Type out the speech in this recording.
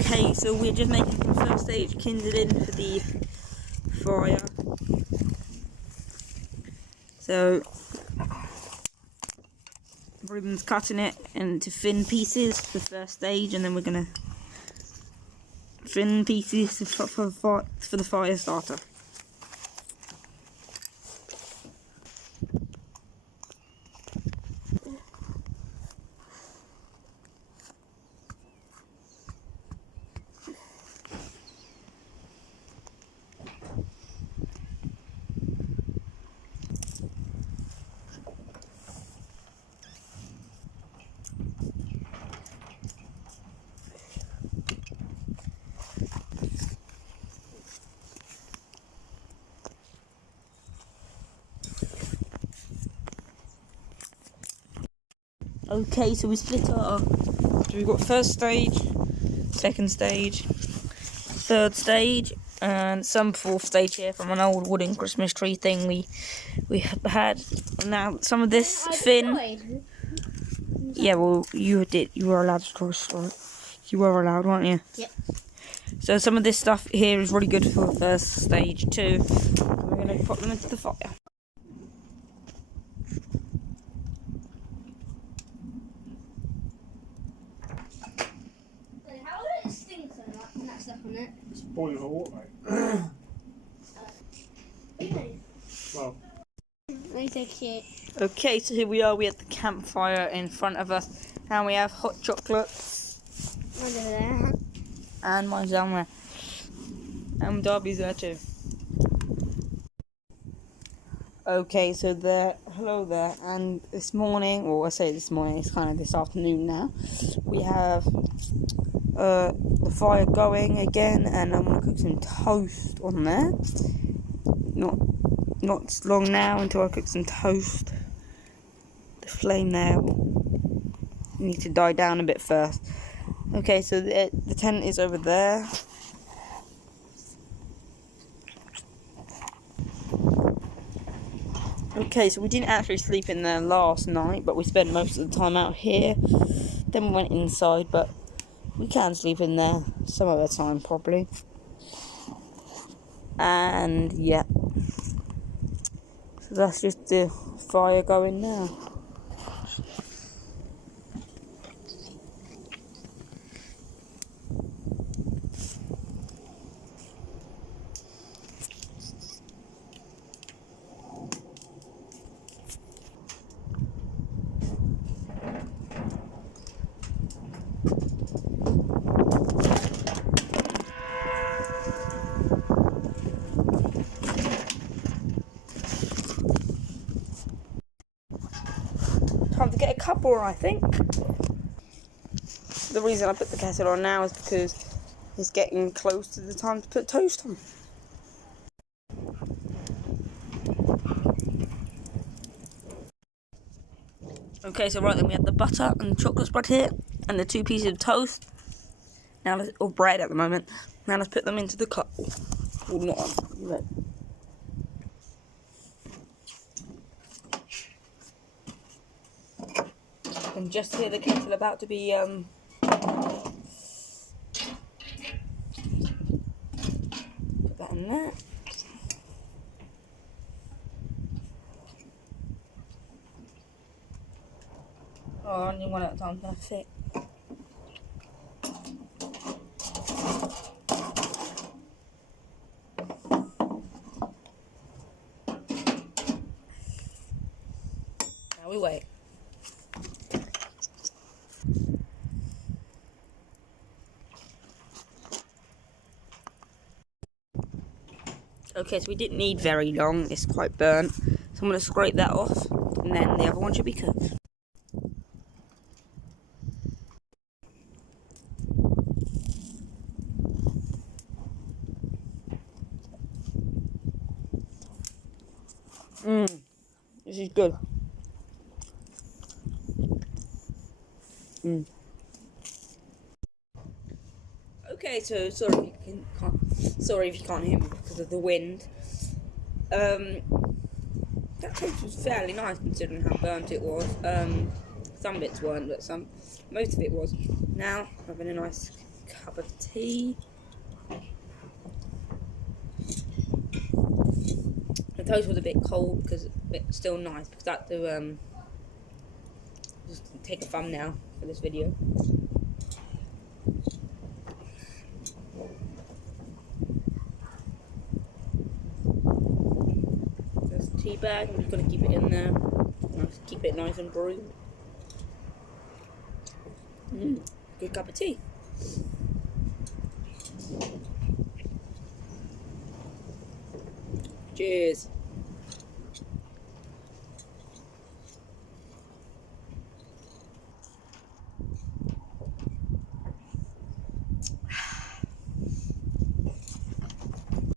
Okay, so we're just making some first stage kindling for the fire. So Ruben's cutting it into thin pieces for the first stage, and then we're gonna thin pieces for the fire starter. Okay, so we split up. So we've got first stage, second stage, third stage, and some fourth stage here from an old wooden Christmas tree thing we had. Now some of this thin. Yeah, well, you did. You were allowed to store it. You were allowed, weren't you? Yep. So some of this stuff here is really good for first stage too. We're going to put them into the fire. How would it stink so that stuff on it? It's boiling hot water, mate. Well. Let me take it. Okay, so here we are. We have the campfire in front of us, and we have hot chocolates. Mine's over there. And mine's down there. And Darby's there too. Okay, so hello there. And this morning, or I say this morning, it's kind of this afternoon now. We have the fire going again, and I'm gonna cook some toast on there. Not long now until I cook some toast. The flame there will need to die down a bit first. Okay, so the tent is over there. Okay, so we didn't actually sleep in there last night, but we spent most of the time out here. Then we went inside, but we can sleep in there some of the time probably. And yeah. So that's just the fire going now. Time to get a couple, I think. The reason I put the kettle on now is because it's getting close to the time to put toast on. Okay, so right then we have the butter and the chocolate spread here, and the 2 pieces of toast. Now, or bread at the moment. Now let's put them into the kettle. Well, not on. I can just hear the kettle about to be put that in there. Oh, only one at a time, gonna fit. Now we wait. Okay, so we didn't need very long, it's quite burnt. So I'm going to scrape that off, and then the other one should be cooked. This is good. Okay, so sorry if you can't hear me because of the wind. That toast was fairly nice considering how burnt it was. Some bits weren't, but most of it was. Now having a nice cup of tea. The toast was a bit cold because it's still nice because I had to just take a thumbnail for this video. There's a tea bag. I'm just gonna keep it in there. Keep it nice and brewed. Good cup of tea. Cheers.